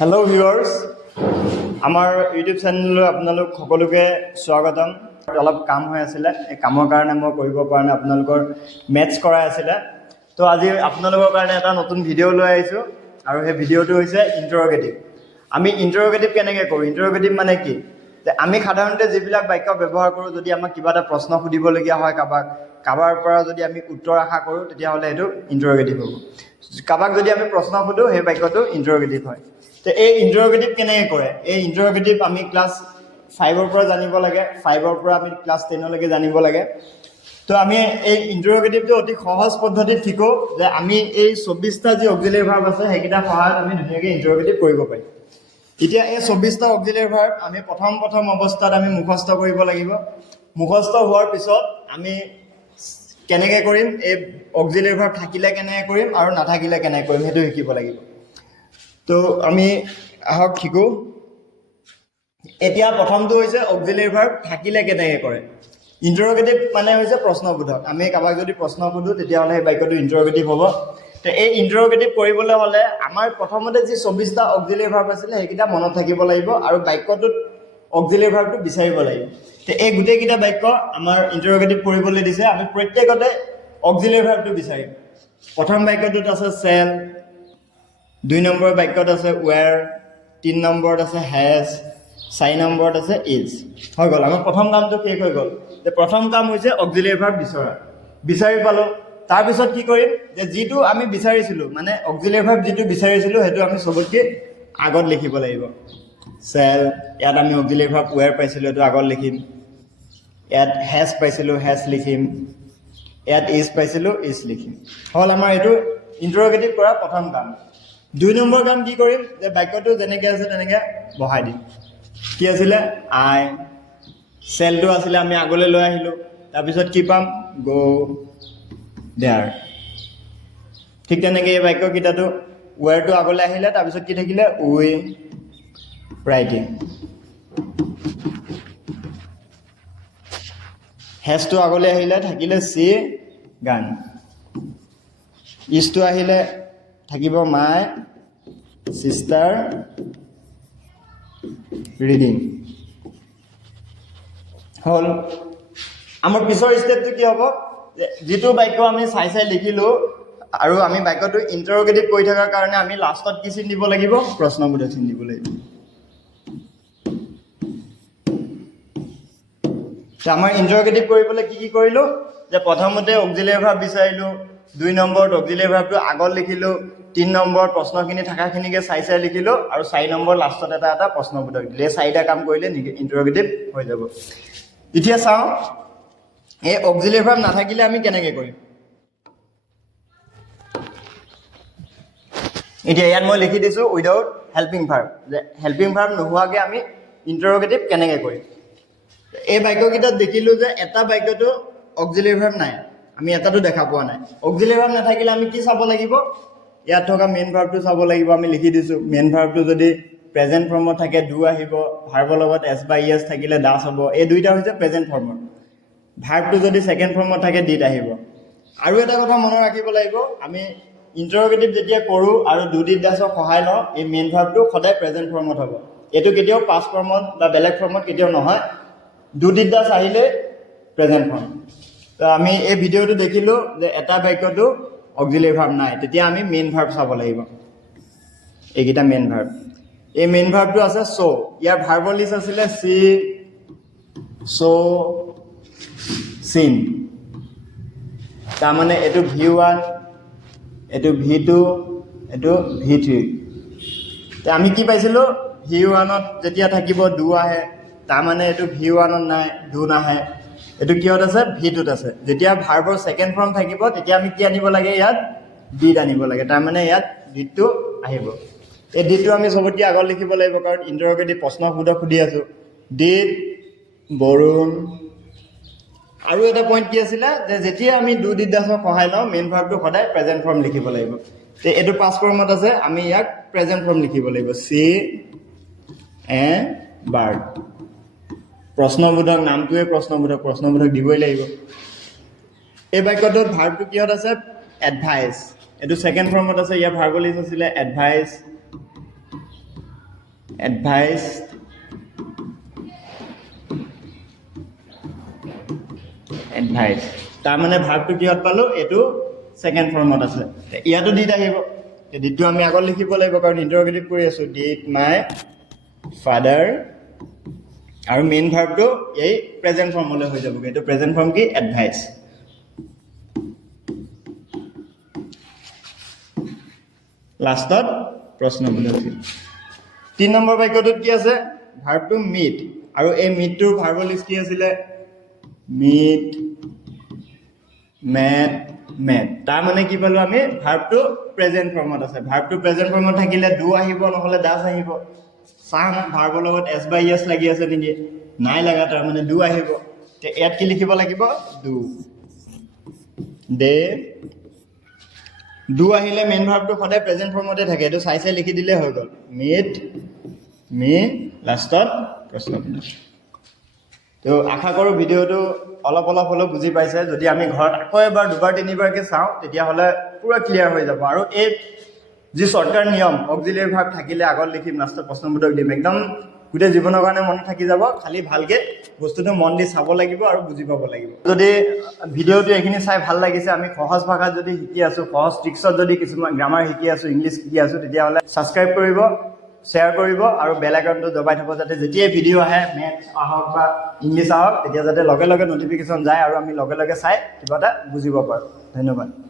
Hello viewers, আমাৰ YouTube চেনেললৈ আপোনালোক সকলোকে স্বাগতম। অলপ কাম হৈ আছিলে, এই কামৰ কাৰণে মই কৰিব পৰা নাই, আপোনালোকৰ মেথছ কৰাই আছিলে। তো আজি আপোনালোকৰ কাৰণে এটা নতুন ভিডিঅ' লৈ আহিছোঁ আৰু সেই ভিডিঅ'টো হৈছে ইণ্টাৰ'গেটিভ। আমি ইণ্টাৰ'গেটিভ কেনেকৈ কৰোঁ? ইণ্টাৰ'গেটিভ মানে কি? যে আমি সাধাৰণতে যিবিলাক বাক্য ব্যৱহাৰ কৰোঁ, যদি আমাক কিবা এটা প্ৰশ্ন সুধিবলগীয়া হয় কাৰোবাৰ পৰা যদি আমি উত্তৰ আশা কৰোঁ, তেতিয়াহ'লে সেইটো ইণ্টাৰ'গেটিভ হ'ব। কাৰোবাক যদি আমি প্ৰশ্ন সুধোঁ, সেই বাক্যটো ইণ্টাৰ'গেটিভ হয়। তো এই ইণ্টাৰ'গেটিভ কেনেকৈ কৰে? এই ইণ্টাৰ'গেটিভ আমি ক্লাছ 5ৰ পৰা জানিব লাগে, 5ৰ পৰা আমি ক্লাছ 10লৈকে জানিব লাগে। তো আমি এই ইণ্টাৰ'গেটিভটো অতি সহজ পদ্ধতিত শিকোঁ যে আমি এই 24টা যি অক্সিলাৰী ভাৰ্ব আছে, সেইকেইটাৰ সহায়ত আমি ধুনীয়াকৈ ইণ্টাৰ'গেটিভ কৰিব পাৰিম। এতিয়া এই 24টা অক্সিলাৰী ভাৰ্ব আমি প্ৰথম অৱস্থাত আমি মুখস্থ কৰিব লাগিব। মুখস্থ হোৱাৰ পিছত আমি কেনেকৈ কৰিম, এই অক্সিলাৰী ভাৰ্ব থাকিলে কেনেকৈ কৰিম আৰু নাথাকিলে কেনেকৈ কৰিম, সেইটো শিকিব লাগিব। তো আমি আহক শিকোঁ। এতিয়া প্ৰথমটো হৈছে অক্সিলাৰী ভাৰ্ব থাকিলে কেনেকৈ কৰে। ইণ্টাৰ'গেটিভ মানে হৈছে প্ৰশ্নবোধক। আমি কাৰোবাক যদি প্ৰশ্ন সোধোঁ, তেতিয়াহ'লে সেই বাক্যটো ইণ্টাৰ'গেটিভ হ'ব। তো এই ইণ্টাৰ'গেটিভ কৰিবলৈ হ'লে আমাৰ প্ৰথমতে যি 24টা অক্সিলাৰী ভাৰ্ব আছিলে, সেইকেইটা মনত থাকিব লাগিব আৰু বাক্যটোত অক্সিলাৰী ভাৰ্বটো বিচাৰিব লাগিব। তো এই গোটেইকেইটা বাক্য আমাৰ ইণ্টাৰ'গেটিভ কৰিবলৈ দিছে। আমি প্ৰত্যেকতে অক্সিলাৰী ভাৰ্বটো বিচাৰিম। প্ৰথম বাক্যটোত আছে চেল, 2 নম্বৰ বাক্যত আছে ৱেৰ, 3 নম্বৰত আছে হেজ, 4 নম্বৰত আছে ইজ। হৈ গ'ল, আমাৰ প্ৰথম কামটো শেষ হৈ গ'ল। যে প্ৰথম কাম হৈছে অক্সিলাৰী ভাৰ্ব বিচৰা। বিচাৰি পালোঁ। তাৰপিছত কি কৰিম, যে যিটো আমি বিচাৰিছিলোঁ, মানে অক্সিলাৰী ভাৰ্ব যিটো বিচাৰিছিলোঁ, সেইটো আমি চবতকৈ আগত লিখিব লাগিব। চেল, ইয়াত আমি অক্সিলাৰী ভাৰ্ব ৱেৰ পাইছিলোঁ, সেইটো আগত লিখিম। ইয়াত হেজ পাইছিলোঁ, হেজ লিখিম। ইয়াত ইজ পাইছিলোঁ, ইজ লিখিম। হ'ল আমাৰ এইটো ইণ্টাৰ'গেটিভ কৰা প্ৰথম কাম। 2 নম্বৰ কাম কি কৰিম, যে বাক্যটো যেনেকৈ আছে তেনেকৈ বহাই দিম। কি আছিলে? আই। চেলটো আছিলে, আমি আগলৈ লৈ আহিলোঁ। তাৰপিছত কি পাম? গ' দেয়াৰ। ঠিক তেনেকৈ এই বাক্যকেইটাটো ৱেৰটো আগলৈ আহিলে, তাৰপিছত কি থাকিলে? উই ৰাইটিং। হেজটো আগলৈ আহিলে, থাকিলে চি গান। ইজটো আহিলে থাকিব মাই চিষ্টাৰ ৰিডিং। হ'ল। আমাৰ পিছৰ ষ্টেপটো কি হ'ব, যিটো বাক্য আমি চাই লিখিলোঁ আৰু আমি বাক্যটো ইণ্টাৰ'গেটিভ কৰি থকাৰ কাৰণে আমি লাষ্টত কি চিন দিব লাগিব? প্ৰশ্নবোধক চিন দিব লাগিব। আমাৰ ইণ্টাৰ'গেটিভ কৰিবলৈ কি কৰিলোঁ, যে প্ৰথমতে অক্সিলাৰী ভাৰ্ব বিচাৰিলোঁ, 2 নম্বৰত অক্সিলাৰী ভাৰ্বটো আগত লিখিলোঁ, 3 নম্বৰত প্ৰশ্নখিনি থকাখিনিকে চাই লিখিলোঁ আৰু 4 নম্বৰ লাষ্টত এটা প্ৰশ্নবোধক দিলোঁ। এই 4টা কাম কৰিলে ইণ্টাৰ'গেটিভ হৈ যাব। এতিয়া চাওঁ, এই অক্সিলাৰী ভাৰ্ব নাথাকিলে আমি কেনেকৈ কৰিম। এতিয়া ইয়াত মই লিখি দিছোঁ উইদাউট হেল্পিং ভাৰ্ব, যে হেল্পিং ভাৰ্ব নোহোৱাকৈ আমি ইণ্টাৰ'গেটিভ কেনেকৈ কৰিম। এই বাক্যকেইটাত দেখিলোঁ যে এটা বাক্যটো অক্সিলাৰী ভাৰ্ব নাই, আমি এটাতো দেখা পোৱা নাই। অক্সিলাৰী ভাৰ্ব নাথাকিলে আমি কি চাব লাগিব? ইয়াত থকা মেইন ভাৰ্বটো চাব লাগিব। আমি লিখি দিছোঁ মেইন ভাৰ্বটো যদি প্ৰেজেণ্ট ফৰ্মত থাকে ডু আহিব, ভাৰ্বৰ লগত এছ বা ইএছ থাকিলে ডাছ হ'ব। এই দুইটা হৈছে প্ৰেজেণ্ট ফৰ্মৰ। ভাৰ্বটো যদি ছেকেণ্ড ফৰ্মত থাকে ডিড আহিব। আৰু এটা কথা মনত ৰাখিব লাগিব, আমি ইণ্টাৰ'গেটিভ যেতিয়া কৰোঁ আৰু ডু ডিড ডাছৰ সহায় লওঁ, এই মেইন ভাৰ্বটো সদায় প্ৰেজেণ্ট ফৰ্মত হ'ব। এইটো কেতিয়াও পাষ্ট ফৰ্মত বা বেলেগ ফৰ্মত কেতিয়াও নহয়। ডু ডিড ডাছ আহিলে প্ৰেজেণ্ট ফৰ্ম। তো আমি এই ভিডিঅ'টো দেখিলোঁ যে এটা বাক্যটো অক্সিলাৰী ভাৰ্ব নাই, তেতিয়া আমি মেইন ভাৰ্ব চাব লাগিব। এইকেইটা মেইন ভাৰ্ব। এই মেইন ভাৰ্বটো আছে চ'। ইয়াৰ ভাৰ্বৰ লিষ্ট আছিলে চি, চ', চিন। তাৰমানে এইটো V1, এইটো V2, এইটো V3। তো আমি কি পাইছিলোঁ, V1ত যেতিয়া থাকিব ডু আহে, তাৰমানে এইটো V1ত নাই, ডু নাহে। এইটো কিহত আছে? V2ত আছে। যেতিয়া ভাৰ্বৰ ছেকেণ্ড ফৰ্ম থাকিব, তেতিয়া আমি কি আনিব লাগে? ইয়াত ডিড আনিব লাগে, তাৰমানে ইয়াত ডিডটো আহিব। এই ডিডটো আমি চবতকৈ আগত লিখিব লাগিব, কাৰণ ইণ্টাৰ'গেটিভ প্ৰশ্নবোধক সুধি আছোঁ। ডিড বৰুণ। আৰু এটা পইণ্ট কি আছিলে, যে যেতিয়া আমি ডু ডিড ডাছৰ সহায় লওঁ, মেইন ভাৰ্বটো সদায় প্ৰেজেণ্ট ফৰ্ম লিখিব লাগিব। তে এইটো পাষ্ট ফৰ্মত আছে, আমি ইয়াক প্ৰেজেণ্ট ফৰ্ম লিখিব লাগিব। চি এ বাৰ্ড। প্ৰশ্নবোধক, নামটোৱে প্ৰশ্নবোধক দিবই লাগিব। এই বাক্যটোত ভাৰ্বটো কিহত আছে? এডভাইচ। এইটো ছেকেণ্ড ফৰ্মত আছে। ইয়াৰ ভাৰ্বৰ লিষ্ট আছিলে এডভাইচ, এডভাইচ তাৰ মানে ভাৰ্বটো কিহত পালো এইটো সেকেন্ড ফৰ্মত আছে ইয়াতো ডিড আহিব ডিডটো আমি আগত লিখিব লাগিব কাৰণ ইন্টাৰগেটিভ কৰি আছো ডিড মাই ফাদাৰ আৰু মেইন ভাৰ্বটো এই প্ৰেজেন্ট ফৰ্মলৈ হৈ যাব এইটো প্ৰেজেন্ট ফৰ্ম কি এডভাইচ লাষ্টত প্ৰশ্ন বুলি আছিল 3 নম্বৰ বাক্যটোত কি আছে ভাৰ্বটো মিট আৰু এই মিটটোৰ ভাৰ্ব লিষ্ট কি আছিল মিট মেট তাৰ মানে কি পালো আমি ভাৰ্বটো প্ৰেজেন্ট ফৰ্মত আছে ভাৰ্বটো প্ৰেজেন্ট ফৰ্মত থাকিলে ডু আহিব নহলে ডাজ আহিব চাম ভাৰ্বৰ লগত এছ বাই এছ লাগি আছে নেকি নাই লাগা তাৰ মানে ডু আহিব তে ইয়াত কি লিখিব লাগিব ডু দে ডু আহিলে মেইন ভাৰ্বটো সদায় প্ৰেজেন্ট ফৰ্মতে থাকে এইটো চাই লিখি দিলে হৈ গ'ল মিট মি লাষ্টত প্ৰশ্ন তো আশা কৰোঁ ভিডিঅ'টো অলপ হ'লেও বুজি পাইছে যদি আমি ঘৰত আকৌ এবাৰ দুবাৰ তিনিবাৰকৈ চাওঁ তেতিয়াহ'লে পুৰা ক্লিয়াৰ হৈ যাব আৰু এই যি শ্বৰ্টকাট নিয়ম অক্সিলিয়াৰী ভাৰ্ব থাকিলে আগত লিখিম লাষ্টত প্ৰশ্নবোধক দিম একদম গোটেই জীৱনৰ কাৰণে মনত থাকি যাব খালি ভালকৈ বস্তুটো মন দি চাব লাগিব আৰু বুজি পাব লাগিব যদি ভিডিঅ'টো এইখিনি চাই ভাল লাগিছে আমি সহজ ভাষাত যদি শিকি আছোঁ সহজ ট্ৰিক্সত যদি কিছুমান গ্ৰামাৰ শিকি আছোঁ ইংলিছ শিকি আছোঁ তেতিয়াহ'লে ছাবস্ক্ৰাইব কৰিব শ্বেয়াৰ কৰিব আৰু বেল আইকনটো দবাই থ'ব যাতে যেতিয়াই ভিডিঅ' আহে মেথছ আহক বা ইংলিছ আহক তেতিয়া যাতে লগে লগে নটিফিকেশ্যন যায় আৰু আমি লগে লগে চাই কিবা এটা বুজিব পাৰোঁ ধন্যবাদ